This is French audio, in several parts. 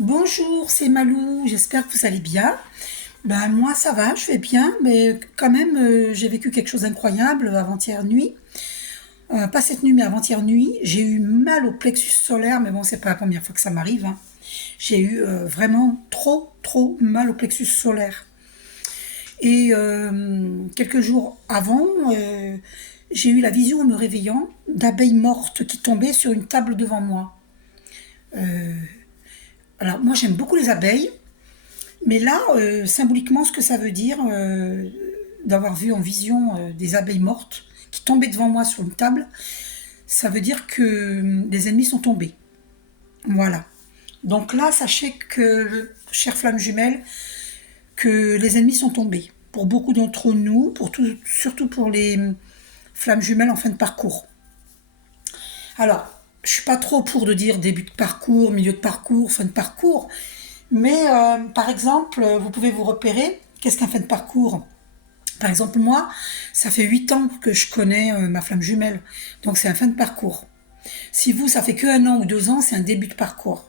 Bonjour, c'est Malou, j'espère que vous allez bien. Ben moi ça va, je vais bien, mais quand même j'ai vécu quelque chose d'incroyable avant-hier nuit. Pas cette nuit mais avant-hier nuit, j'ai eu mal au plexus solaire, mais bon c'est pas la première fois que ça m'arrive, hein. J'ai eu vraiment trop mal au plexus solaire. Et quelques jours avant, j'ai eu la vision en me réveillant d'abeilles mortes qui tombaient sur une table devant moi. Alors moi j'aime beaucoup les abeilles. Mais là, symboliquement, ce que ça veut dire, d'avoir vu en vision des abeilles mortes qui tombaient devant moi sur une table, ça veut dire que les ennemis sont tombés. Voilà. Donc là, sachez que, chères flammes jumelles, que les ennemis sont tombés. Pour beaucoup d'entre nous, surtout pour les flammes jumelles en fin de parcours. Alors, je suis pas trop pour de dire début de parcours, milieu de parcours, fin de parcours, mais par exemple, vous pouvez vous repérer. Qu'est-ce qu'un fin de parcours? Par exemple, moi, ça fait 8 ans que je connais ma flamme jumelle, donc c'est un fin de parcours. Si vous, ça fait que 1 an ou 2 ans, c'est un début de parcours.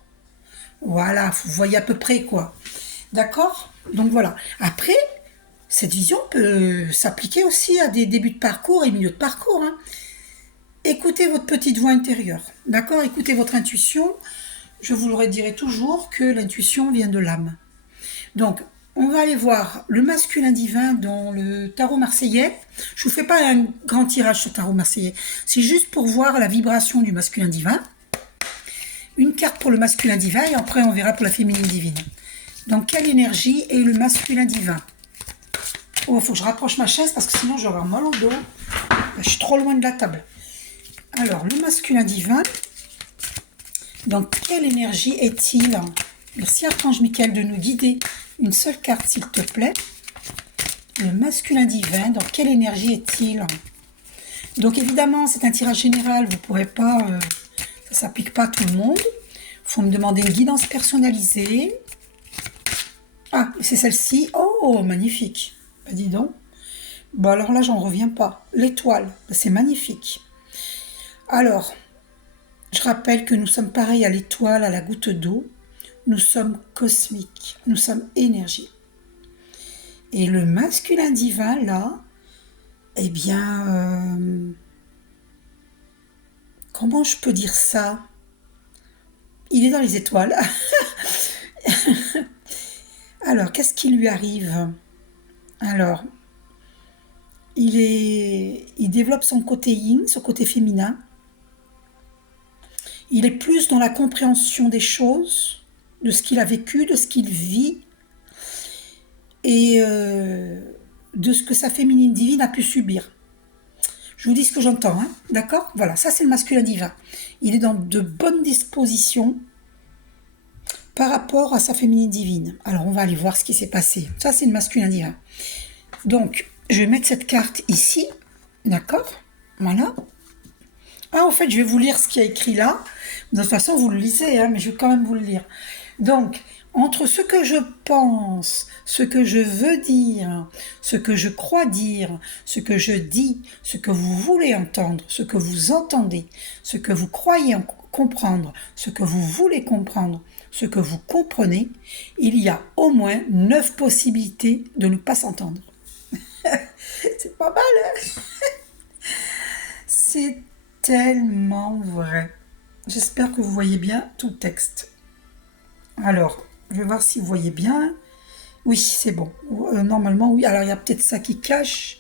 Voilà, vous voyez à peu près quoi. D'accord? Donc voilà. Après, cette vision peut s'appliquer aussi à des débuts de parcours et milieux de parcours, hein. Écoutez votre petite voix intérieure, d'accord? Écoutez votre intuition. Je vous le redirai toujours que l'intuition vient de l'âme. Donc, on va aller voir le masculin divin dans le tarot marseillais. Je vous fais pas un grand tirage sur tarot marseillais. C'est juste pour voir la vibration du masculin divin. Une carte pour le masculin divin et après on verra pour la féminine divine. Donc, quelle énergie est le masculin divin? Oh, il faut que je rapproche ma chaise parce que sinon je vais avoir mal au dos. Je suis trop loin de la table. Alors, le masculin divin, dans quelle énergie est-il? Merci Archange Michael de nous guider. Une seule carte s'il te plaît. Le masculin divin, dans quelle énergie est-il? Donc évidemment, c'est un tirage général, vous ne pourrez pas, ça ne s'applique pas à tout le monde. Il faut me demander une guidance personnalisée. Ah, c'est celle-ci. Oh, magnifique. Bah, dis donc. Bon, alors là, j'en reviens pas. L'étoile, bah, c'est magnifique. Alors, je rappelle que nous sommes pareils à l'étoile, à la goutte d'eau. Nous sommes cosmiques, nous sommes énergie. Et le masculin divin, là, eh bien, comment je peux dire ça? Il est dans les étoiles. Alors, qu'est-ce qui lui arrive? Alors, il développe son côté yin, son côté féminin. Il est plus dans la compréhension des choses, de ce qu'il a vécu, de ce qu'il vit, et de ce que sa féminine divine a pu subir. Je vous dis ce que j'entends, hein, d'accord? Voilà, ça c'est le masculin divin. Il est dans de bonnes dispositions par rapport à sa féminine divine. Alors on va aller voir ce qui s'est passé. Ça c'est le masculin divin. Donc, je vais mettre cette carte ici, d'accord? Voilà. Ah, en fait, je vais vous lire ce qu'il y a écrit là. De toute façon, vous le lisez, hein, mais je vais quand même vous le lire. Donc, entre ce que je pense, ce que je veux dire, ce que je crois dire, ce que je dis, ce que vous voulez entendre, ce que vous entendez, ce que vous croyez comprendre, ce que vous voulez comprendre, ce que vous comprenez, il y a au moins 9 possibilités de ne pas s'entendre. C'est pas mal, hein? C'est tellement vrai. J'espère que vous voyez bien tout le texte. Alors, je vais voir si vous voyez bien. Oui, c'est bon. Normalement, oui. Alors, il y a peut-être ça qui cache.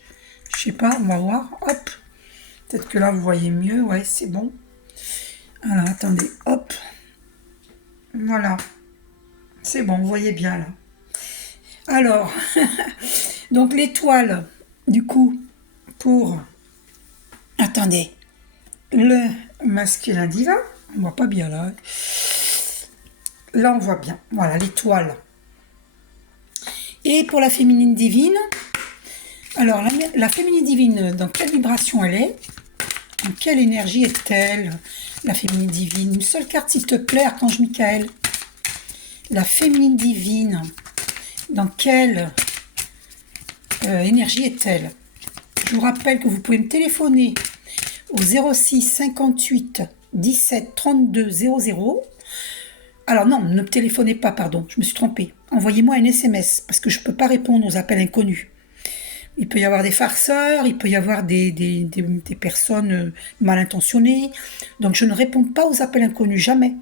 Je sais pas, on va voir. Hop. Peut-être que là, vous voyez mieux. Ouais, c'est bon. Alors, attendez. Hop. Voilà. C'est bon, vous voyez bien là. Alors, donc l'étoile, du coup, pour... Attendez. Le masculin divin. On voit pas bien là. Là, on voit bien. Voilà, l'étoile. Et pour la féminine divine, alors la féminine divine, dans quelle vibration elle est? En quelle énergie est-elle, la féminine divine? Une seule carte, s'il te plaît, Archange Michael. La féminine divine, dans quelle énergie est-elle? Je vous rappelle que vous pouvez me téléphoner au 06 58 17 32 00. Alors non, ne me téléphonez pas, pardon, je me suis trompée. Envoyez-moi un SMS, parce que je ne peux pas répondre aux appels inconnus. Il peut y avoir des farceurs, il peut y avoir des personnes mal intentionnées. Donc je ne réponds pas aux appels inconnus, jamais.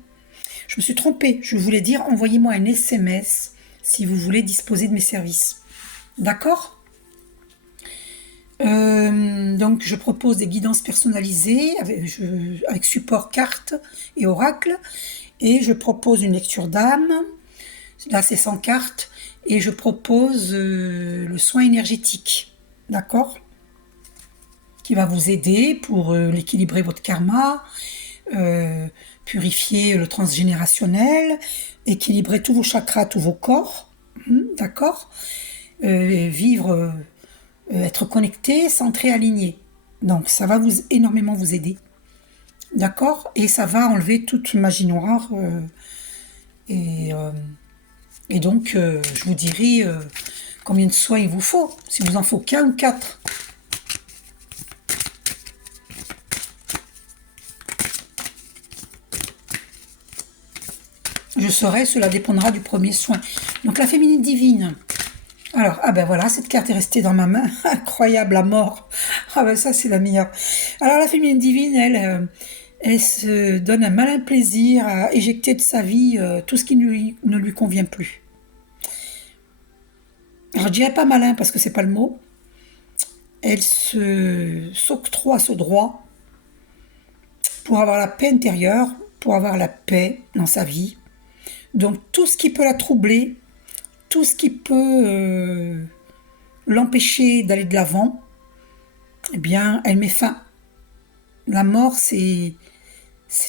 Je me suis trompée. Je voulais dire envoyez-moi un SMS si vous voulez disposer de mes services. D'accord? Donc je propose des guidances personnalisées avec support carte et oracle. Et je propose une lecture d'âme. Là c'est sans carte. Et je propose le soin énergétique. D'accord? Qui va vous aider pour l'équilibrer votre karma, purifier le transgénérationnel, équilibrer tous vos chakras, tous vos corps, d'accord, vivre, être connecté, centré, aligné. Donc ça va énormément vous aider, d'accord, et ça va enlever toute magie noire et, euh, et donc je vous dirai combien de soins il vous faut, si vous en faut qu'un ou quatre. Je saurai, cela dépendra du premier soin. Donc la féminine divine. Alors, ah ben voilà, cette carte est restée dans ma main. Incroyable, la mort. Ah ben ça, c'est la meilleure. Alors la féminine divine, elle se donne un malin plaisir à éjecter de sa vie tout ce qui ne lui convient plus. Alors je dirais pas malin parce que c'est pas le mot. Elle s'octroie ce droit pour avoir la paix intérieure, pour avoir la paix dans sa vie. Donc tout ce qui peut la troubler, tout ce qui peut l'empêcher d'aller de l'avant, eh bien, elle met fin. La mort, c'est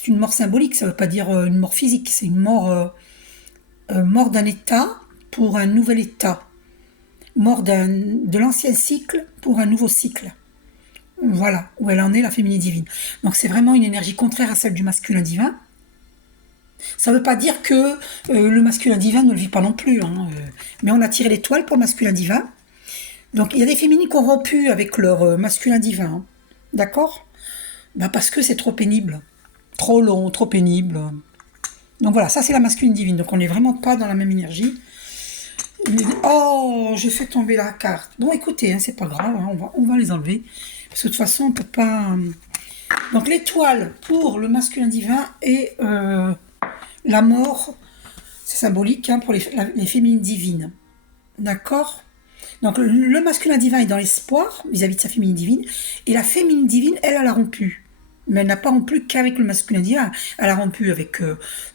une mort symbolique, ça ne veut pas dire une mort physique, c'est une mort d'un état pour un nouvel état, mort de l'ancien cycle pour un nouveau cycle. Voilà où elle en est, la féminine divine. Donc c'est vraiment une énergie contraire à celle du masculin divin. Ça ne veut pas dire que le masculin divin ne le vit pas non plus, hein, mais on a tiré l'étoile pour le masculin divin. Donc il y a des féminines qui ont rompu avec leur masculin divin, hein. D'accord? Bah parce que c'est trop pénible, trop long, trop pénible. Donc voilà, ça c'est la masculine divine, donc on n'est vraiment pas dans la même énergie. Oh, j'ai fait tomber la carte. Bon écoutez, hein, c'est pas grave, hein, on va les enlever, parce que de toute façon on peut pas... Donc l'étoile pour le masculin divin et la mort, c'est symbolique hein, pour les féminines divines. D'accord? Donc le masculin divin est dans l'espoir vis-à-vis de sa féminine divine, et la féminine divine, elle a rompu. Mais elle n'a pas rompu qu'avec le masculin divin, elle a rompu avec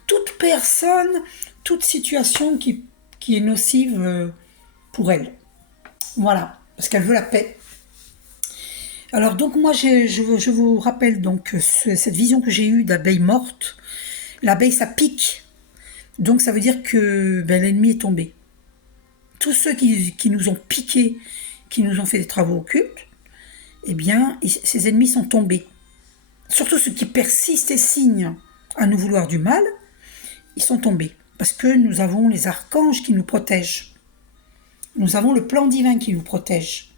toute personne, toute situation qui est nocive pour elle. Voilà, parce qu'elle veut la paix. Alors donc moi, je vous rappelle donc cette vision que j'ai eue d'abeille morte. L'abeille, ça pique, donc ça veut dire que l'ennemi est tombé. Tous ceux qui nous ont piqués, qui nous ont fait des travaux occultes, eh bien, ces ennemis sont tombés. Surtout ceux qui persistent et signent à nous vouloir du mal, ils sont tombés. Parce que nous avons les archanges qui nous protègent. Nous avons le plan divin qui nous protège.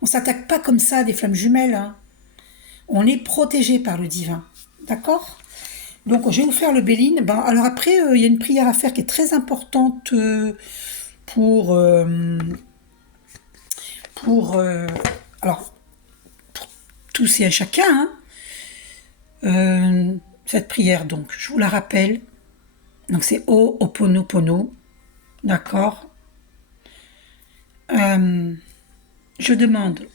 On ne s'attaque pas comme ça à des flammes jumelles, hein. On est protégé par le divin. D'accord? Donc, je vais vous faire le Béline. Alors après, il y a une prière à faire qui est très importante pour tous et à chacun, hein. Cette prière, donc, je vous la rappelle. Donc, c'est Ho'oponopono. D'accord? Je demande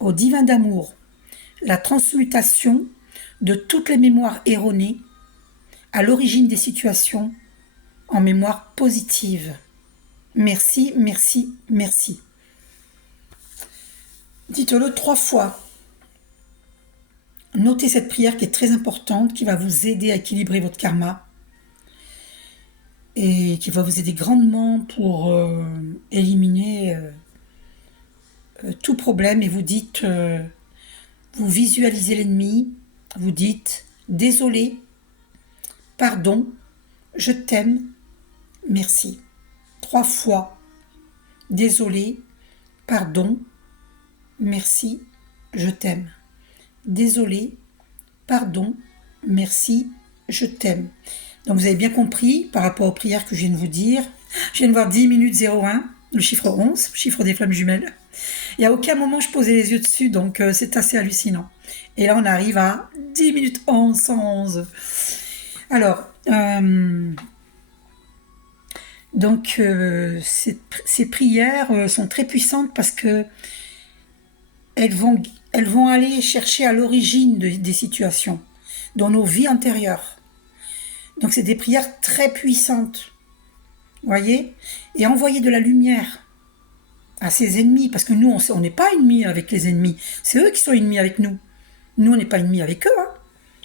au divin d'amour la transmutation de toutes les mémoires erronées à l'origine des situations en mémoire positive. Merci, merci, merci. Dites-le 3 fois. Notez cette prière qui est très importante, qui va vous aider à équilibrer votre karma et qui va vous aider grandement pour éliminer tout problème. Et vous dites, vous visualisez l'ennemi, vous dites désolé, pardon, je t'aime, merci. 3 fois. Désolé, pardon, merci, je t'aime. Désolé, pardon, merci, je t'aime. Donc vous avez bien compris par rapport aux prières que je viens de vous dire. Je viens de voir 10 minutes 01, le chiffre 11, chiffre des flammes jumelles. Et à aucun moment je posais les yeux dessus, donc c'est assez hallucinant. Et là on arrive à 10 minutes 11, 111. Alors, donc ces prières sont très puissantes parce que elles vont aller chercher à l'origine des situations, dans nos vies antérieures. Donc c'est des prières très puissantes, voyez, et envoyer de la lumière à ses ennemis, parce que nous on n'est pas ennemis avec les ennemis, c'est eux qui sont ennemis avec nous. Nous on n'est pas ennemis avec eux, hein.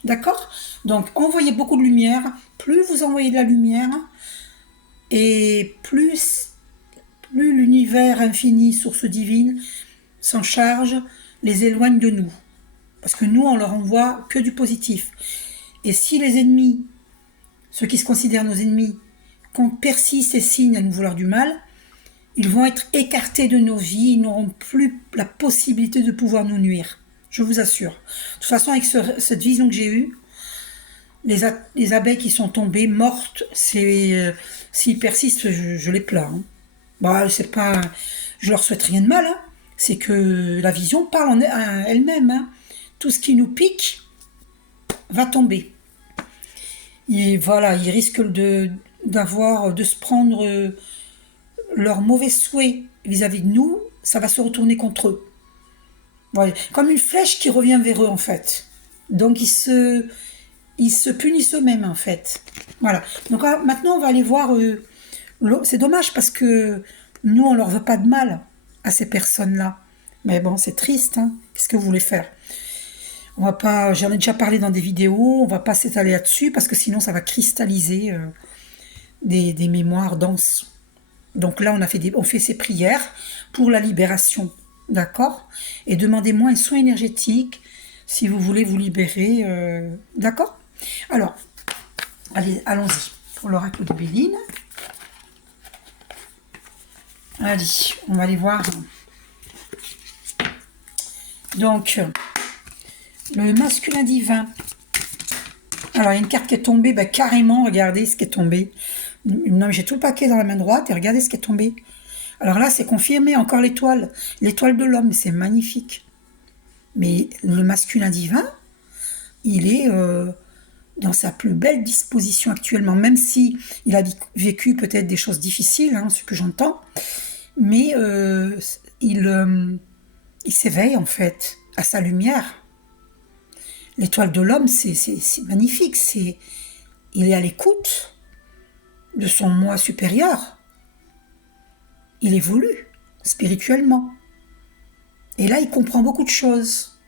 D'accord? Donc envoyez beaucoup de lumière, plus vous envoyez de la lumière, et plus l'univers infini, source divine, s'en charge, les éloigne de nous. Parce que nous, on leur envoie que du positif. Et si les ennemis, ceux qui se considèrent nos ennemis, persistent et signent à nous vouloir du mal, ils vont être écartés de nos vies, ils n'auront plus la possibilité de pouvoir nous nuire. Je vous assure. De toute façon, avec cette vision que j'ai eue, les abeilles qui sont tombées, mortes, s'ils persistent, je les plains. Hein. Bah, c'est pas, je leur souhaite rien de mal. Hein. C'est que la vision parle elle-même. Hein. Tout ce qui nous pique va tomber. Et voilà, ils risquent de se prendre leurs mauvais souhaits vis-à-vis de nous, ça va se retourner contre eux. Voilà. Comme une flèche qui revient vers eux, en fait. Donc, ils se punissent eux-mêmes, en fait. Voilà. Donc, maintenant, on va aller voir... c'est dommage, parce que nous, on leur veut pas de mal à ces personnes-là. Mais bon, c'est triste, hein. Qu'est-ce que vous voulez faire? On va pas... J'en ai déjà parlé dans des vidéos, on va pas s'étaler là-dessus, parce que sinon, ça va cristalliser des mémoires denses. Donc là, on fait ces prières pour la libération, d'accord? Et demandez-moi un soin énergétique si vous voulez vous libérer, d'accord? Alors, allez, allons-y pour l'oracle de Béline. Allez, on va aller voir. Donc, le masculin divin. Alors, il y a une carte qui est tombée, bah, carrément, regardez ce qui est tombé. Non, j'ai tout le paquet dans la main droite et regardez ce qui est tombé. Alors là, c'est confirmé, encore l'étoile de l'homme, c'est magnifique. Mais le masculin divin, il est dans sa plus belle disposition actuellement, même si il a vécu peut-être des choses difficiles, hein, ce que j'entends, mais il s'éveille en fait à sa lumière. L'étoile de l'homme, c'est magnifique, il est à l'écoute de son moi supérieur. Il évolue spirituellement. Et là, il comprend beaucoup de choses.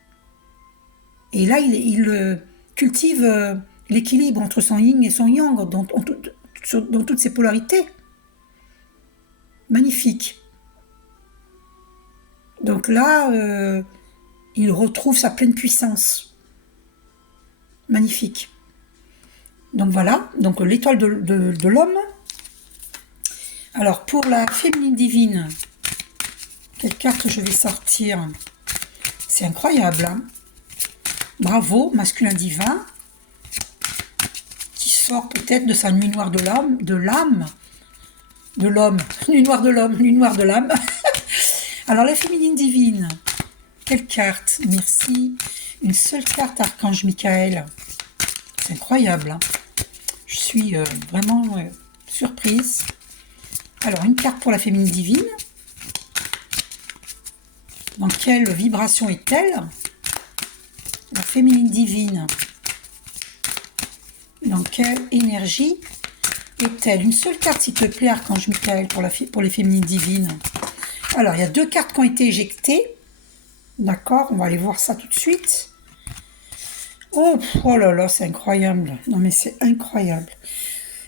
Et là, il cultive l'équilibre entre son yin et son yang dans toutes ses polarités. Magnifique. Donc là, il retrouve sa pleine puissance. Magnifique. Donc voilà, donc l'étoile de l'homme. Alors pour la féminine divine, quelle carte je vais sortir? C'est incroyable, hein? Bravo, masculin divin, qui sort peut-être de sa nuit noire de l'homme, nuit noire de l'âme. Alors la féminine divine, quelle carte? Merci. Une seule carte, Archange Michael. C'est incroyable, hein? Je suis vraiment surprise. Alors, une carte pour la féminine divine. Dans quelle vibration est-elle? La féminine divine. Dans quelle énergie est-elle? Une seule carte, s'il te plaît, Archange Michael, pour les féminines divines. Alors, il y a 2 cartes qui ont été éjectées. D'accord, on va aller voir ça tout de suite. Oh là là, c'est incroyable. Non, mais c'est incroyable.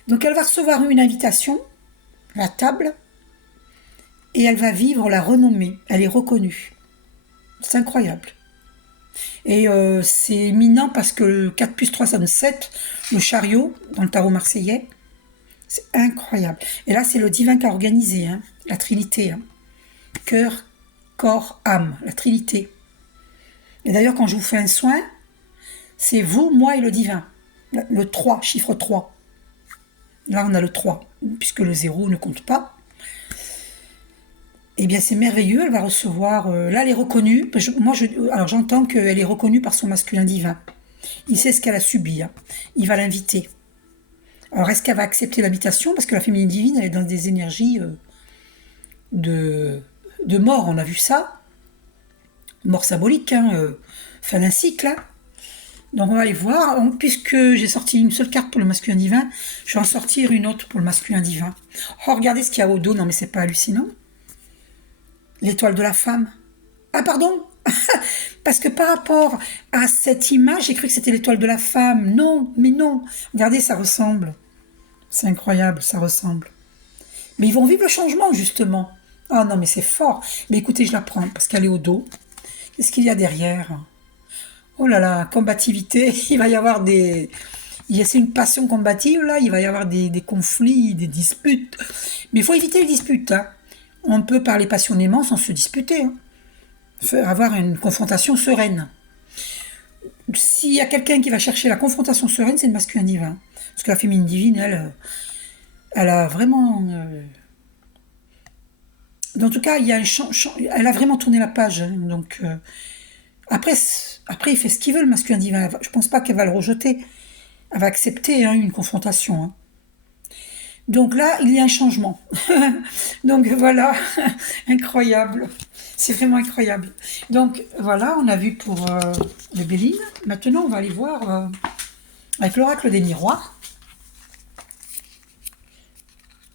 Donc, elle va recevoir une invitation, la table, et elle va vivre la renommée. Elle est reconnue. C'est incroyable. Et c'est éminent parce que le 4 plus 3, ça donne 7. Le chariot, dans le tarot marseillais, c'est incroyable. Et là, c'est le divin qui a organisé, hein, la Trinité. Hein. Cœur, corps, âme, la Trinité. Et d'ailleurs, quand je vous fais un soin, c'est vous, moi et le divin. Le 3, chiffre 3. Là, on a le 3, puisque le 0 ne compte pas. Eh bien, c'est merveilleux, elle va recevoir... là, elle est reconnue. Alors, j'entends qu'elle est reconnue par son masculin divin. Il sait ce qu'elle a subi, hein. Il va l'inviter. Alors, est-ce qu'elle va accepter l'invitation? Parce que la féminine divine, elle est dans des énergies de, de mort, on a vu ça. Mort symbolique, hein, fin d'un cycle, hein. Donc on va aller voir, puisque j'ai sorti une seule carte pour le masculin divin, je vais en sortir une autre pour le masculin divin. Oh, regardez ce qu'il y a au dos, non mais c'est pas hallucinant. L'étoile de la femme. Ah pardon. Parce que par rapport à cette image, j'ai cru que c'était l'étoile de la femme. Non, mais non. Regardez, ça ressemble. C'est incroyable, ça ressemble. Mais ils vont vivre le changement, justement. Ah non, mais c'est fort. Mais écoutez, je la prends, parce qu'elle est au dos. Qu'est-ce qu'il y a derrière? Oh là là, combativité, il va y avoir des... C'est une passion combative, là, il va y avoir des conflits, des disputes. Mais il faut éviter les disputes, hein. On peut parler passionnément sans se disputer, hein. Avoir une confrontation sereine. S'il y a quelqu'un qui va chercher la confrontation sereine, c'est le masculin divin. Parce que la féminine divine, elle a vraiment... En tout cas, il y a elle a vraiment tourné la page, hein. Donc, après, il fait ce qu'il veut, le masculin divin. Je pense pas qu'elle va le rejeter. Elle va accepter, hein, une confrontation, hein. Donc là, il y a un changement. Donc voilà, incroyable. C'est vraiment incroyable. Donc voilà, on a vu pour le Béline. Maintenant, on va aller voir avec l'oracle des miroirs.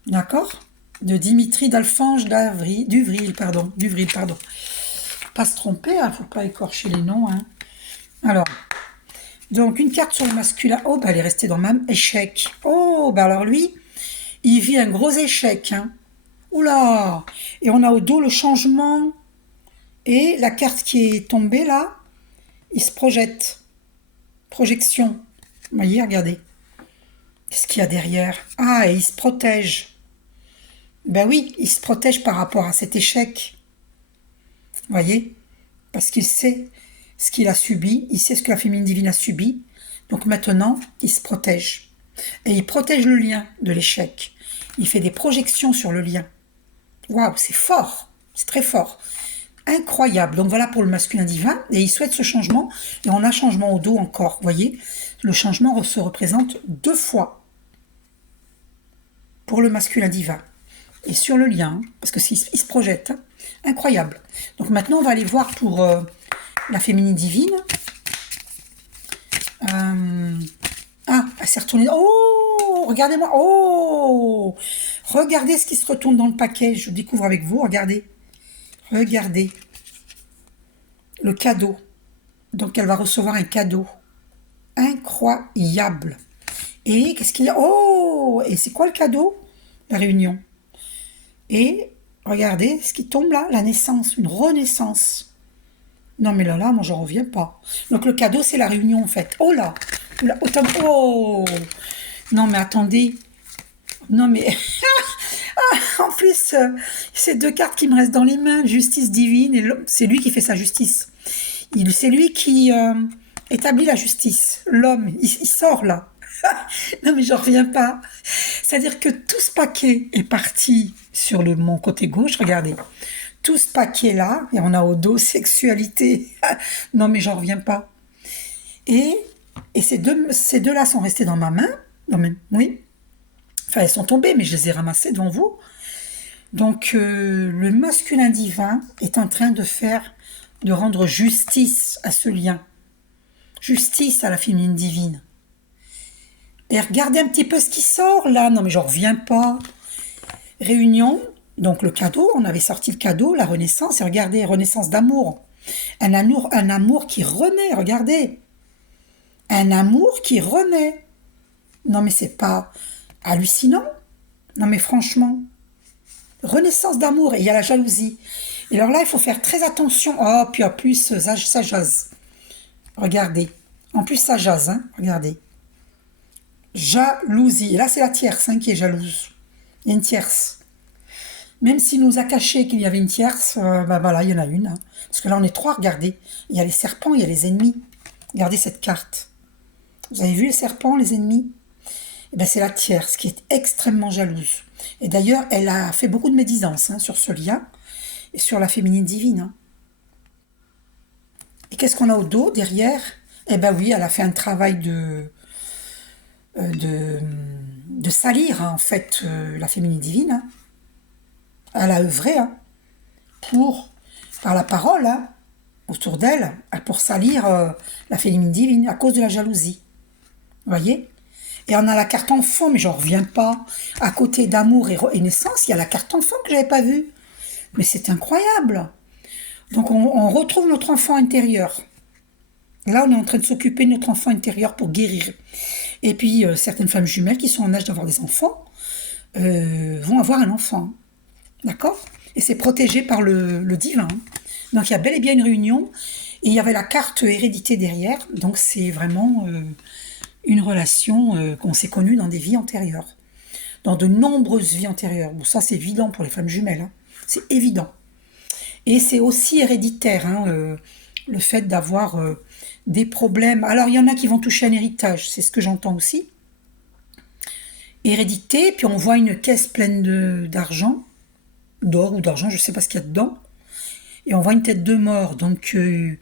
D'accord? De Dimitri d'Alphonse d'Uvril, pardon. Pas se tromper, il ne faut pas écorcher les noms, hein. Alors, donc une carte sur le masculin. Oh, bah elle est restée dans ma échec. Oh, bah alors lui, il vit un gros échec, hein. Oula! Et on a au dos le changement. Et la carte qui est tombée là, il se projette. Projection. Vous voyez, regardez. Qu'est-ce qu'il y a derrière? Ah, et il se protège. Ben oui, il se protège par rapport à cet échec. Vous voyez? Parce qu'il sait ce qu'il a subi, il sait ce que la féminine divine a subi. Donc maintenant, il se protège. Et il protège le lien de l'échec. Il fait des projections sur le lien. Waouh, c'est fort, c'est très fort. Incroyable. Donc voilà pour le masculin divin. Et il souhaite ce changement. Et on a changement au dos encore. Vous voyez, le changement se représente 2 fois pour le masculin divin. Et sur le lien, parce que il se projette, hein. Incroyable. Donc maintenant, on va aller voir pour la féminine divine. Ah, elle s'est retournée. Oh, regardez-moi. Oh, regardez ce qui se retourne dans le paquet. Je découvre avec vous. Regardez. Regardez. Le cadeau. Donc, elle va recevoir un cadeau. Incroyable. Et qu'est-ce qu'il y a? Oh, et c'est quoi le cadeau? La réunion. Et regardez ce qui tombe là. La naissance. Une renaissance. Non, mais là, moi, j'en reviens pas. Donc, le cadeau, c'est la réunion, en fait. Oh là. Autant... Oh. Non, mais attendez. Non, mais... en plus, ces 2 cartes qui me restent dans les mains, justice divine, et c'est lui qui fait sa justice. C'est lui qui établit la justice. L'homme, il sort là. Non, mais j'en reviens pas. C'est-à-dire que tout ce paquet est parti sur mon côté gauche, regardez. Tout ce paquet-là, et on a au dos sexualité. Non, mais j'en reviens pas. Et ces deux-là sont restés dans ma main. Non, mais, oui. Enfin, elles sont tombées, mais je les ai ramassées devant vous. Donc, le masculin divin est en train de rendre justice à ce lien. Justice à la féminine divine. Et regardez un petit peu ce qui sort là. Non, mais j'en reviens pas. Réunion, donc le cadeau, on avait sorti le cadeau, la renaissance, et regardez, renaissance d'amour. Un amour qui renaît, regardez. Un amour qui renaît. Non, mais c'est pas hallucinant? Non, mais franchement. Renaissance d'amour, et il y a la jalousie. Et alors là, il faut faire très attention. Oh, puis en plus, ça jase. Regardez. En plus, ça jase, hein. Regardez. Jalousie. Et là, c'est la tierce, hein, qui est jalouse. Il y a une tierce. Même s'il nous a caché qu'il y avait une tierce, ben voilà, il y en a une, hein. Parce que là, on est 3, regardez. Il y a les serpents, il y a les ennemis. Regardez cette carte. Vous avez vu les serpents, les ennemis? Eh ben, c'est la tierce qui est extrêmement jalouse. Et d'ailleurs, elle a fait beaucoup de médisance hein, sur ce lien et sur la féminine divine, hein. Et qu'est-ce qu'on a au dos, derrière? Eh ben oui, elle a fait un travail euh, de, de salir, hein, en fait, la féminine divine, hein. Elle a œuvré hein, pour, par la parole, hein, autour d'elle, pour salir la féminine divine à cause de la jalousie. Vous voyez? Et on a la carte enfant, mais j'en reviens pas. À côté d'amour et naissance, il y a la carte enfant que j'avais pas vue. Mais c'est incroyable. Donc on retrouve notre enfant intérieur. Là, on est en train de s'occuper de notre enfant intérieur pour guérir. Et puis, certaines femmes jumelles qui sont en âge d'avoir des enfants vont avoir un enfant. D'accord? Et c'est protégé par le divin. Donc, il y a bel et bien une réunion. Et il y avait la carte hérédité derrière. Donc, c'est vraiment une relation qu'on s'est connue dans des vies antérieures. Dans de nombreuses vies antérieures. Bon, ça, c'est évident pour les femmes jumelles, hein. C'est évident. Et c'est aussi héréditaire, hein, le fait d'avoir des problèmes. Alors, il y en a qui vont toucher un héritage, c'est ce que j'entends aussi. Hérédité, puis on voit une caisse pleine d'argent, d'or ou d'argent, je ne sais pas ce qu'il y a dedans. Et on voit une tête de mort. Donc, il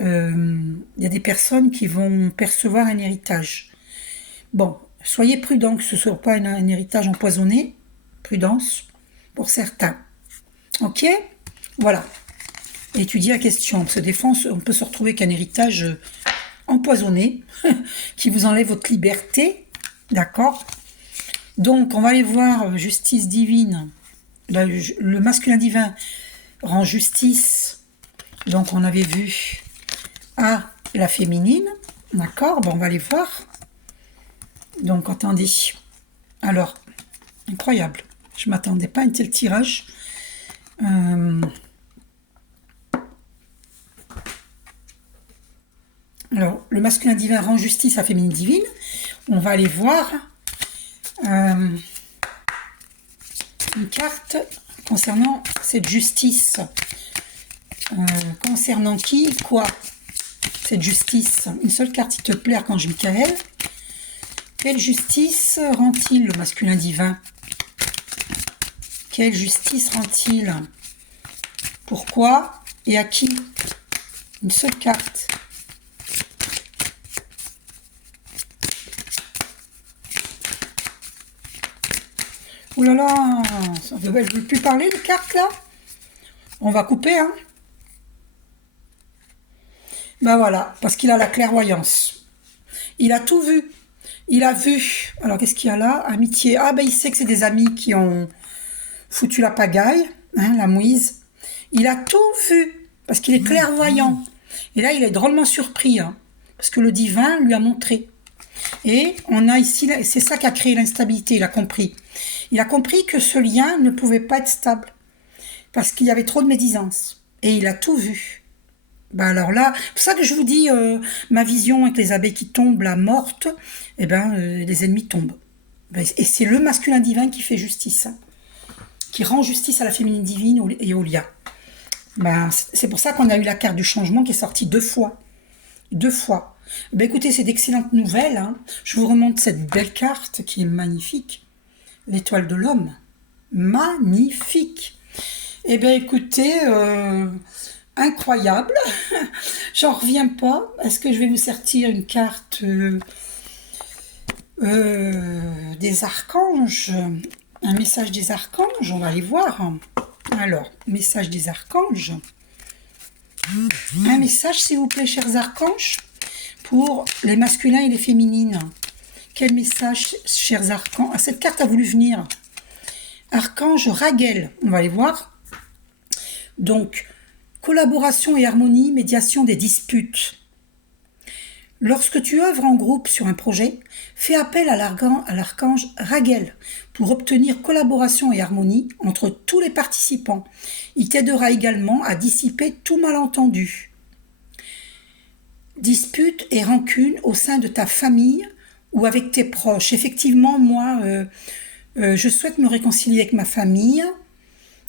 y a des personnes qui vont percevoir un héritage. Bon, soyez prudents que ce ne soit pas un héritage empoisonné. Prudence, pour certains. Ok? Voilà. Étudier la question. Parce que des fois, on peut se retrouver qu'un héritage empoisonné qui vous enlève votre liberté. D'accord? Donc, on va aller voir justice divine. Le masculin divin rend justice. Donc, on avait vu à la féminine. D'accord? Bon, on va aller voir. Donc, attendez. Alors, incroyable. Je ne m'attendais pas à un tel tirage. Alors, le masculin divin rend justice à la féminine divine. On va aller voir une carte concernant cette justice. Concernant qui, quoi? Cette justice. Une seule carte, s'il te plaît, Archange Michael. Quelle justice rend-il, le masculin divin? Quelle justice rend-il? Pourquoi et à qui? Une seule carte. Ouh là là, je ne veux plus parler de cartes là. On va couper, hein. Ben voilà, parce qu'il a la clairvoyance. Il a tout vu. Il a vu. Alors qu'est-ce qu'il y a là? Amitié. Ah ben il sait que c'est des amis qui ont foutu la pagaille, hein, la mouise. Il a tout vu, parce qu'il est clairvoyant. Et là, il est drôlement surpris, hein, parce que le divin lui a montré. Et on a ici, c'est ça qui a créé l'instabilité, il a compris. Il a compris que ce lien ne pouvait pas être stable, parce qu'il y avait trop de médisance. Et il a tout vu. Ben alors là, c'est pour ça que je vous dis, ma vision avec les abeilles qui tombent, là, mortes, eh ben, les ennemis tombent. Et c'est le masculin divin qui fait justice, hein, qui rend justice à la féminine divine et au lien. Ben, c'est pour ça qu'on a eu la carte du changement qui est sortie 2 fois. 2 fois. Ben écoutez, c'est d'excellentes nouvelles, hein. Je vous remonte cette belle carte qui est magnifique. L'étoile de l'homme. Magnifique. Eh bien écoutez, incroyable. J'en reviens pas. Est-ce que je vais vous sortir une carte des archanges? Un message des archanges, on va aller voir. Alors, message des archanges. Un message, s'il vous plaît, chers archanges, pour les masculins et les féminines. Quel message, chers archanges? Ah, cette carte a voulu venir. Archange Raguel, on va aller voir. Donc, collaboration et harmonie, médiation des disputes. Lorsque tu œuvres en groupe sur un projet, fais appel à l'archange Raguel pour obtenir collaboration et harmonie entre tous les participants. Il t'aidera également à dissiper tout malentendu, disputes et rancunes au sein de ta famille ou avec tes proches. Effectivement, moi, je souhaite me réconcilier avec ma famille.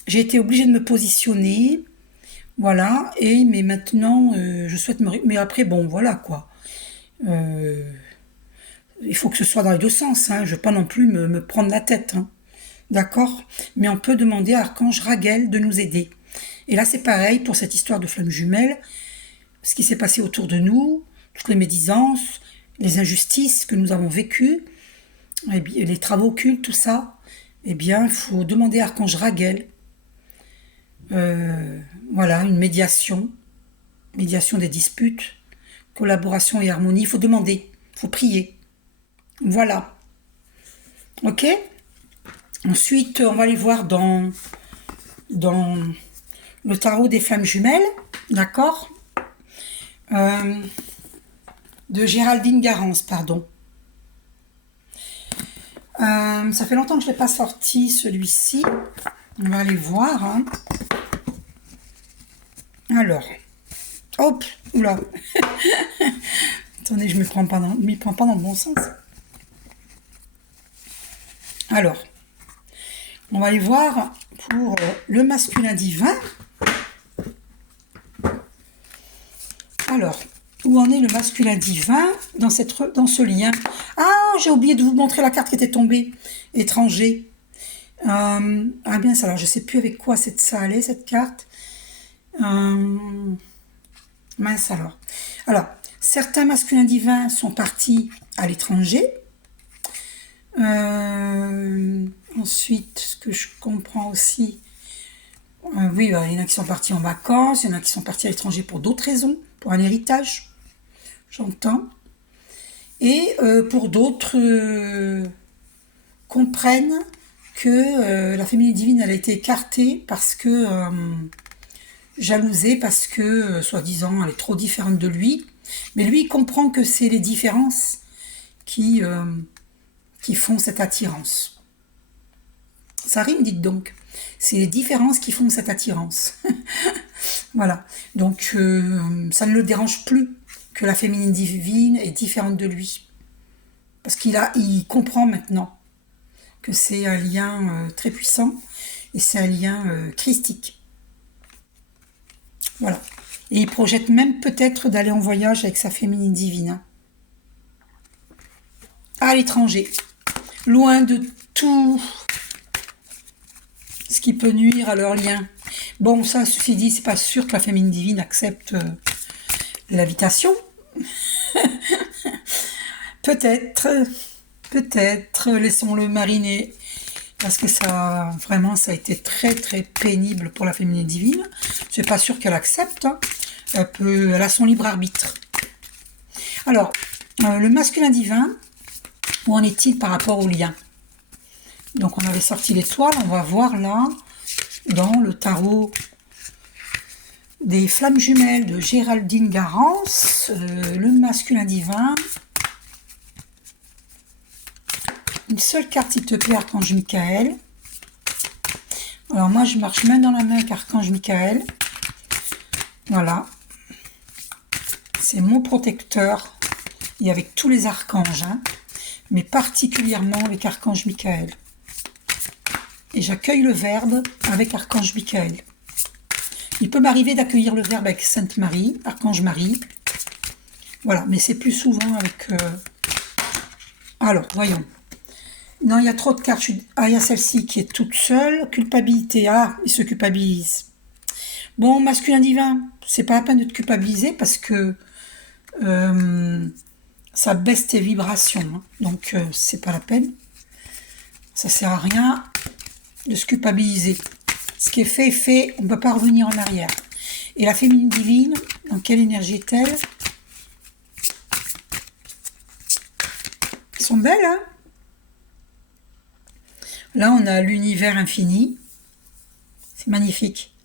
J'ai été obligée de me positionner. Voilà. Mais maintenant, je souhaite me... Mais après, bon, voilà, quoi. Il faut que ce soit dans les deux sens, hein. Je ne veux pas non plus me prendre la tête, hein. D'accord? Mais on peut demander à Archange Raguel de nous aider. Et là, c'est pareil pour cette histoire de flammes jumelles, ce qui s'est passé autour de nous, toutes les médisances, les injustices que nous avons vécues, et les travaux occultes, tout ça. Eh bien, il faut demander à Archange Raguel, voilà, une médiation des disputes, collaboration et harmonie. Il faut demander, il faut prier. Voilà. Ok? Ensuite, on va aller voir dans le tarot des flammes jumelles, d'accord, de Géraldine Garance, pardon. Ça fait longtemps que je ne l'ai pas sorti, celui-ci. On va aller voir. Hein. Alors, hop, oula. Attendez, je ne m'y prends pas dans le bon sens. Alors, on va aller voir pour le masculin divin. Alors, où en est le masculin divin dans ce lien? Ah, j'ai oublié de vous montrer la carte qui était tombée. Étranger. Ah bien, alors je ne sais plus avec quoi ça allait, cette carte. Mince alors. Alors, certains masculins divins sont partis à l'étranger. Ensuite, ce que je comprends aussi, oui, il y en a qui sont partis en vacances, il y en a qui sont partis à l'étranger pour d'autres raisons, pour un héritage, j'entends. Et pour d'autres, comprennent que la féminine divine, elle a été écartée parce que jalousée, parce que, soi-disant, elle est trop différente de lui. Mais lui, il comprend que c'est les différences qui font cette attirance. Ça rime, dites donc. C'est les différences qui font cette attirance. Voilà. Donc, ça ne le dérange plus que la féminine divine est différente de lui. Parce il comprend maintenant que c'est un lien très puissant et c'est un lien christique. Voilà. Et il projette même peut-être d'aller en voyage avec sa féminine divine. À l'étranger. Loin de tout ce qui peut nuire à leur lien. Bon, ça, ceci dit, c'est pas sûr que la féminine divine accepte l'invitation. Peut-être, laissons-le mariner. Parce que vraiment, ça a été très, très pénible pour la féminine divine. C'est pas sûr qu'elle accepte. Hein. Elle a son libre arbitre. Alors, le masculin divin, où en est-il par rapport au lien? Donc, on avait sorti l'étoile. On va voir là, dans le tarot des flammes jumelles de Géraldine Garance, le masculin divin. Une seule carte, s'il te plaît, Archange Michael. Alors, moi, je marche main dans la main avec Archange Michael. Voilà. C'est mon protecteur. Et avec tous les archanges, hein, mais particulièrement avec Archange Michael. Et j'accueille le Verbe avec Archange Michael. Il peut m'arriver d'accueillir le Verbe avec Sainte Marie, Archange Marie. Voilà, mais c'est plus souvent avec... Alors, voyons. Non, il y a trop de cartes. Ah, il y a celle-ci qui est toute seule. Culpabilité. Ah, il se culpabilise. Bon, masculin divin, c'est pas la peine de te culpabiliser parce que ça baisse tes vibrations. Hein. Donc, c'est pas la peine. Ça sert à rien de se culpabiliser. Ce qui est fait est fait. On ne peut pas revenir en arrière. Et la féminine divine, dans quelle énergie est-elle? Elles sont belles, hein? Là, on a l'univers infini. C'est magnifique.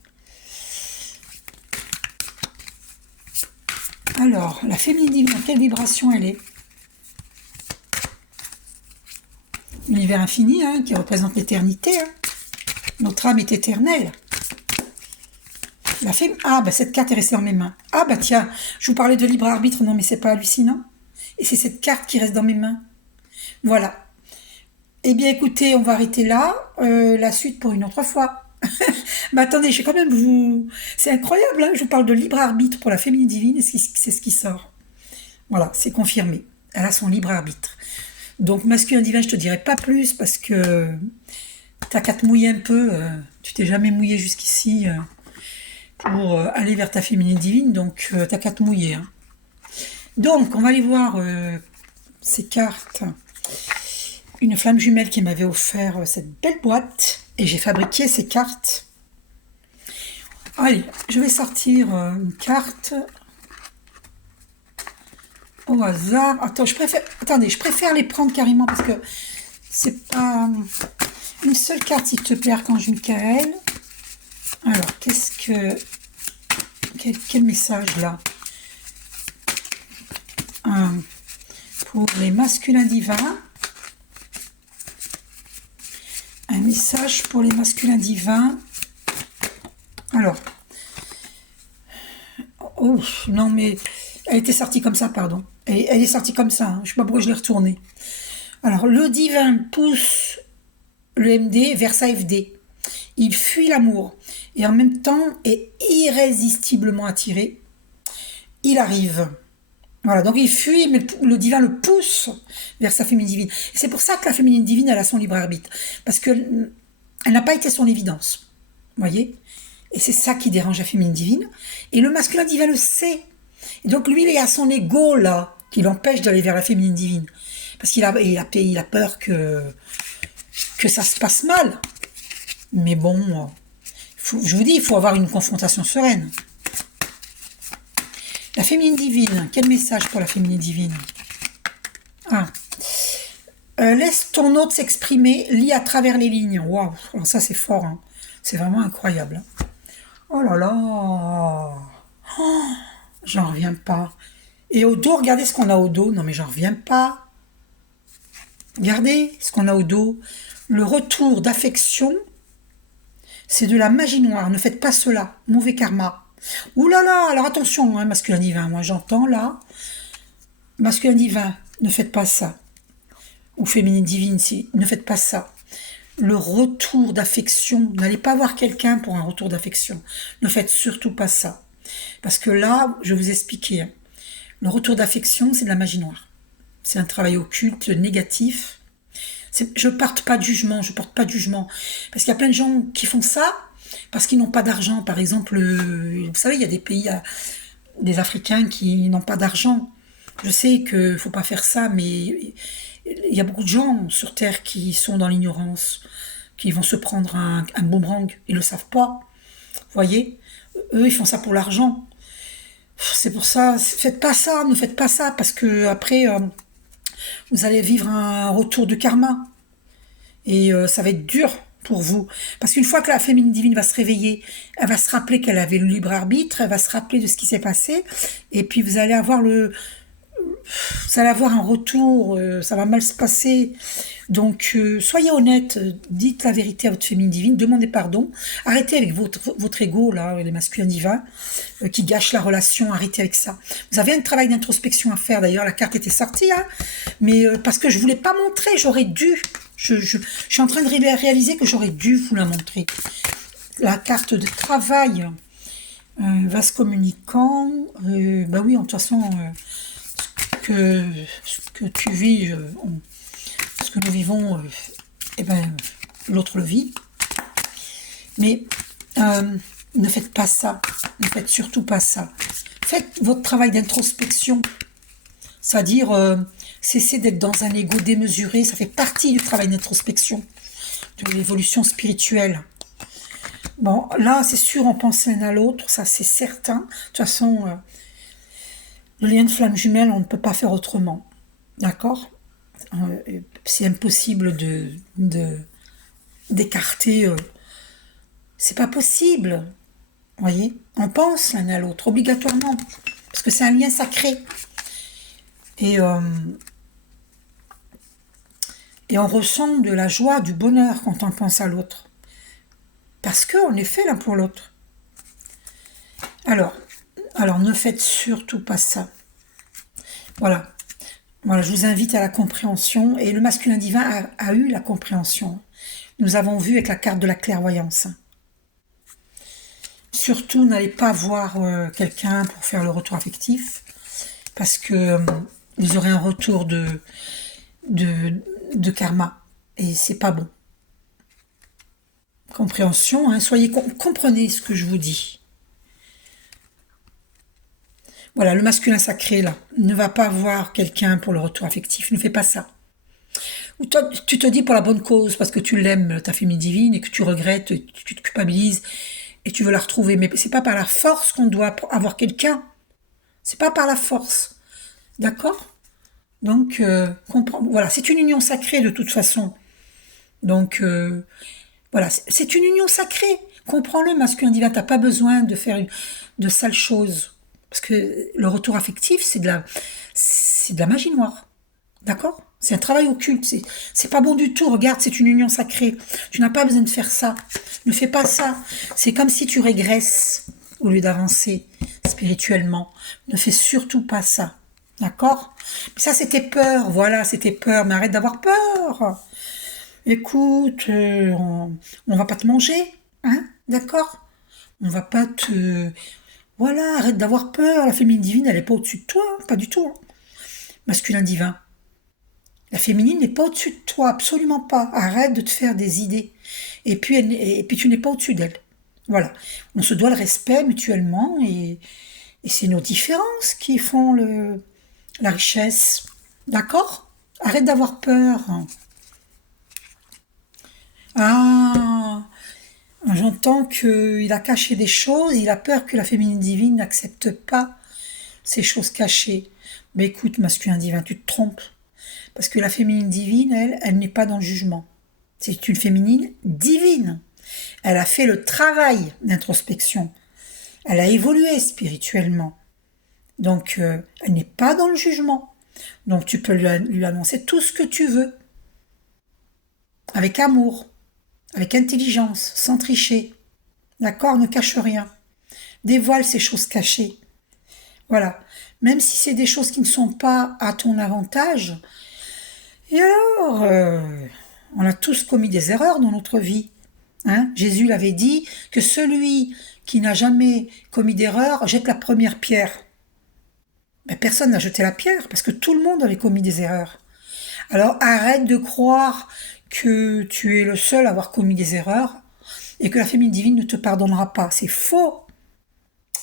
Alors, la féminine divine, dans quelle vibration elle est? L'univers infini, hein, qui représente l'éternité. Hein. Notre âme est éternelle. Ah, bah cette carte est restée dans mes mains. Ah, bah tiens, je vous parlais de libre arbitre. Non, mais c'est pas hallucinant. Et c'est cette carte qui reste dans mes mains. Voilà. Eh bien, écoutez, on va arrêter là. La suite pour une autre fois. Mais attendez, je vais quand même vous... C'est incroyable, hein, je vous parle de libre arbitre pour la féminine divine et c'est ce qui sort. Voilà, c'est confirmé. Elle a son libre arbitre. Donc, masculin divin, je te dirais pas plus parce que t'as qu'à te mouiller un peu. Tu t'es jamais mouillé jusqu'ici pour aller vers ta féminine divine, donc t'as qu'à te mouiller. Hein. Donc, on va aller voir ces cartes. Une flamme jumelle qui m'avait offert cette belle boîte et j'ai fabriqué ces cartes. Allez, je vais sortir une carte au hasard. Attends, je préfère les prendre carrément parce que c'est pas une seule carte, s'il te plaît, Archange Michael. Alors, quel message là pour les masculins divins. Un message pour les masculins divins. Alors. Oh, non mais... Elle était sortie comme ça, pardon. Elle est sortie comme ça. Hein. Je ne sais pas pourquoi je l'ai retournée. Alors, le divin pousse le MD vers sa FD. Il fuit l'amour. Et en même temps est irrésistiblement attiré. Il arrive. Voilà, donc il fuit, mais le divin le pousse vers sa féminine divine. Et c'est pour ça que la féminine divine, elle a son libre arbitre. Parce qu'elle n'a pas été son évidence. Vous voyez ? Et c'est ça qui dérange la féminine divine. Et le masculin divin le sait. Et donc lui, il a son ego, là, qui l'empêche d'aller vers la féminine divine. Parce qu'il a peur que ça se passe mal. Mais bon, je vous dis, il faut avoir une confrontation sereine. La féminine divine, quel message pour la féminine divine? Laisse ton hôte s'exprimer, lis à travers les lignes. Waouh, ça c'est fort, hein. C'est vraiment incroyable. Oh là là, oh, j'en reviens pas. Et au dos, regardez ce qu'on a au dos. Non mais j'en reviens pas. Regardez ce qu'on a au dos. Le retour d'affection, c'est de la magie noire. Ne faites pas cela. Mauvais karma. Ouh là là, alors attention, hein, masculin divin. Moi j'entends là. Masculin divin, ne faites pas ça. Ou féminine divine, si, ne faites pas ça. Le retour d'affection, n'allez pas voir quelqu'un pour un retour d'affection. Ne faites surtout pas ça. Parce que là, je vais vous expliquer. Hein, le retour d'affection, c'est de la magie noire. C'est un travail occulte, négatif. Je porte pas de jugement. Parce qu'il y a plein de gens qui font ça parce qu'ils n'ont pas d'argent. Par exemple, vous savez, il y a des pays, des Africains qui n'ont pas d'argent. Je sais qu'il ne faut pas faire ça, mais il y a beaucoup de gens sur Terre qui sont dans l'ignorance, qui vont se prendre un boomerang. Ils ne le savent pas. Vous voyez ? Eux, ils font ça pour l'argent. C'est pour ça, ne faites pas ça, parce que après, vous allez vivre un retour de karma. Et ça va être dur pour vous. Parce qu'une fois que la féminine divine va se réveiller, elle va se rappeler qu'elle avait le libre arbitre, elle va se rappeler de ce qui s'est passé, et puis vous allez avoir un retour, ça va mal se passer. Donc, soyez honnête, dites la vérité à votre féminine divine, demandez pardon, arrêtez avec votre ego, là, les masculins divins, qui gâchent la relation, arrêtez avec ça. Vous avez un travail d'introspection à faire, d'ailleurs, la carte était sortie, hein, mais parce que je ne voulais pas montrer, j'aurais dû. Je suis en train de réaliser que j'aurais dû vous la montrer. La carte de travail, vase communicant, bah oui, de toute façon, ce que tu vis, ce que nous vivons, l'autre le vit. Mais ne faites pas ça, ne faites surtout pas ça. Faites votre travail d'introspection, c'est-à-dire cessez d'être dans un ego démesuré, ça fait partie du travail d'introspection, de l'évolution spirituelle. Bon, là, c'est sûr, on pense l'un à l'autre, ça c'est certain. De toute façon, le lien de flamme jumelle, on ne peut pas faire autrement. D'accord ? C'est impossible d'écarter. C'est pas possible. Vous voyez ? On pense l'un à l'autre, obligatoirement. Parce que c'est un lien sacré. Et on ressent de la joie, du bonheur quand on pense à l'autre. Parce qu'on est fait l'un pour l'autre. Alors, ne faites surtout pas ça. Voilà, je vous invite à la compréhension. Et le masculin divin a eu la compréhension. Nous avons vu avec la carte de la clairvoyance. Surtout, n'allez pas voir quelqu'un pour faire le retour affectif. Parce que Vous aurez un retour de, de karma. Et c'est pas bon. Compréhension, hein, comprenez ce que je vous dis. Voilà, le masculin sacré, là, ne va pas voir quelqu'un pour le retour affectif. Ne fais pas ça. Ou toi, tu te dis pour la bonne cause, parce que tu l'aimes, ta féminine divine, et que tu regrettes, tu te culpabilises, et tu veux la retrouver. Mais c'est pas par la force qu'on doit avoir quelqu'un. C'est pas par la force. D'accord? Donc, voilà, c'est une union sacrée de toute façon. Donc, voilà, c'est une union sacrée. Comprends-le, masculin divin. T'as pas besoin de faire de sales choses. Parce que le retour affectif, c'est de la magie noire. D'accord? C'est un travail occulte. C'est pas bon du tout. Regarde, c'est une union sacrée. Tu n'as pas besoin de faire ça. Ne fais pas ça. C'est comme si tu régresses au lieu d'avancer spirituellement. Ne fais surtout pas ça. D'accord? Mais ça, c'était peur. Voilà, c'était peur. Mais arrête d'avoir peur. Écoute, on va pas te manger. Hein? D'accord? On va pas te... Voilà, arrête d'avoir peur. La féminine divine, elle est pas au-dessus de toi. Hein, pas du tout. Hein. Masculin divin. La féminine n'est pas au-dessus de toi, absolument pas. Arrête de te faire des idées. Et puis tu n'es pas au-dessus d'elle. Voilà. On se doit le respect mutuellement et c'est nos différences qui font la richesse. D'accord? Arrête d'avoir peur. Ah, j'entends qu'il a caché des choses, il a peur que la féminine divine n'accepte pas ces choses cachées. Mais écoute, masculin divin, tu te trompes. Parce que la féminine divine, elle n'est pas dans le jugement. C'est une féminine divine. Elle a fait le travail d'introspection. Elle a évolué spirituellement. Donc, elle n'est pas dans le jugement. Donc, tu peux lui annoncer tout ce que tu veux. Avec amour, avec intelligence, sans tricher. D'accord? Ne cache rien. Dévoile ces choses cachées. Voilà. Même si c'est des choses qui ne sont pas à ton avantage, et alors, on a tous commis des erreurs dans notre vie. Hein? Jésus l'avait dit que celui qui n'a jamais commis d'erreur jette la première pierre. Mais personne n'a jeté la pierre parce que tout le monde avait commis des erreurs. Alors arrête de croire que tu es le seul à avoir commis des erreurs et que la féminine divine ne te pardonnera pas. C'est faux.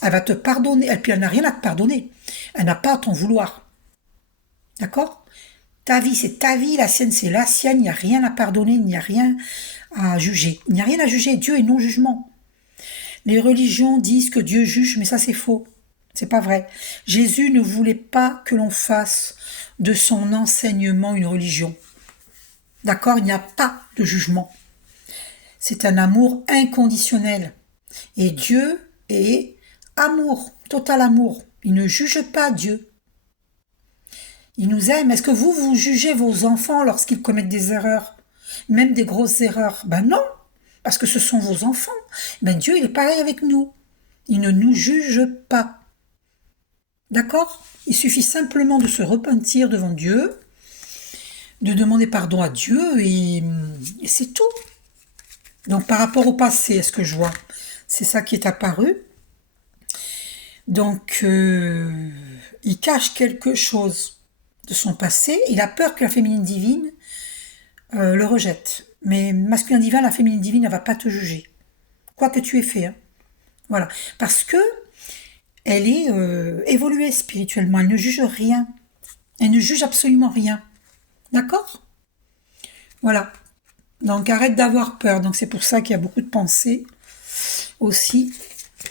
Elle va te pardonner. Et puis elle n'a rien à te pardonner. Elle n'a pas à t'en vouloir. D'accord? Ta vie, c'est ta vie, la sienne, c'est la sienne, il n'y a rien à pardonner, il n'y a rien à juger. Il n'y a rien à juger, Dieu est non-jugement. Les religions disent que Dieu juge, mais ça c'est faux. C'est pas vrai. Jésus ne voulait pas que l'on fasse de son enseignement une religion. D'accord? Il n'y a pas de jugement. C'est un amour inconditionnel. Et Dieu est amour, total amour. Il ne juge pas Dieu. Il nous aime. Est-ce que vous jugez vos enfants lorsqu'ils commettent des erreurs? Même des grosses erreurs? Ben non, parce que ce sont vos enfants. Ben Dieu, il est pareil avec nous. Il ne nous juge pas. D'accord? Il suffit simplement de se repentir devant Dieu, de demander pardon à Dieu, et c'est tout. Donc par rapport au passé, est-ce que je vois? C'est ça qui est apparu. Donc, il cache quelque chose de son passé, il a peur que la féminine divine le rejette. Mais masculin divin, la féminine divine, elle va pas te juger. Quoi que tu aies fait. Hein. Voilà. Parce que elle est évoluée spirituellement. Elle ne juge rien. Elle ne juge absolument rien. D'accord? Voilà. Donc arrête d'avoir peur. Donc c'est pour ça qu'il y a beaucoup de pensées aussi.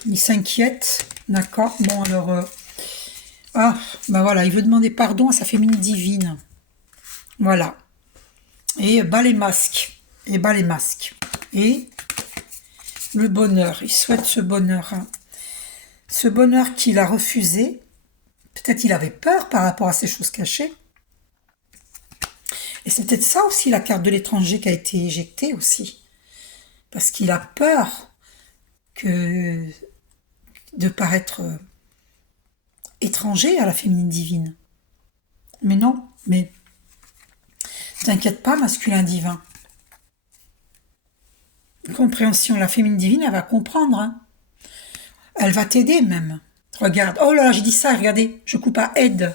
Il s'inquiète. D'accord? Bon alors... ben voilà, il veut demander pardon à sa féminine divine. Voilà. Et bas les masques. Et bas les masques. Et le bonheur. Il souhaite ce bonheur. Hein. Ce bonheur qu'il a refusé. Peut-être il avait peur par rapport à ces choses cachées. Et c'est peut-être ça aussi la carte de l'étranger qui a été éjectée aussi. Parce qu'il a peur de paraître... étranger à la féminine divine. Mais non, mais t'inquiète pas, masculin divin. Compréhension, la féminine divine, elle va comprendre. Hein. Elle va t'aider même. Regarde, oh là là, j'ai dit ça, regardez, je coupe à aide.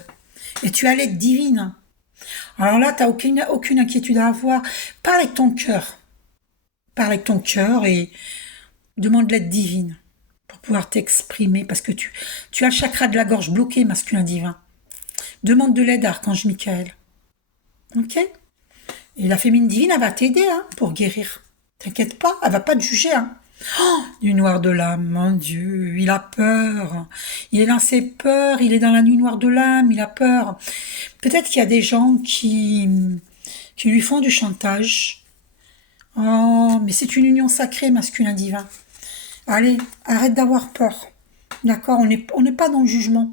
Et tu as l'aide divine. Alors là, tu n'as aucune inquiétude à avoir. Parle avec ton cœur. Parle avec ton cœur et demande l'aide divine pour pouvoir t'exprimer parce que tu as le chakra de la gorge bloqué, masculin divin. Demande de l'aide à Archange Michael. Ok? Et la féminine divine, elle va t'aider hein, pour guérir. T'inquiète pas, elle va pas te juger. Hein. Du noir de l'âme, mon Dieu, il a peur. Il est dans ses peurs, il est dans la nuit noire de l'âme, il a peur. Peut-être qu'il y a des gens qui lui font du chantage. Oh, mais c'est une union sacrée, masculin divin. Allez, arrête d'avoir peur. D'accord, on n'est pas dans le jugement.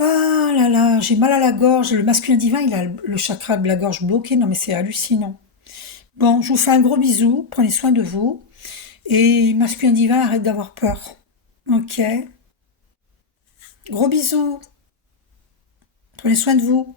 Ah là là, j'ai mal à la gorge. Le masculin divin, il a le chakra de la gorge bloqué. Non mais c'est hallucinant. Bon, je vous fais un gros bisou. Prenez soin de vous. Et masculin divin, arrête d'avoir peur. Ok. Gros bisous. Prenez soin de vous.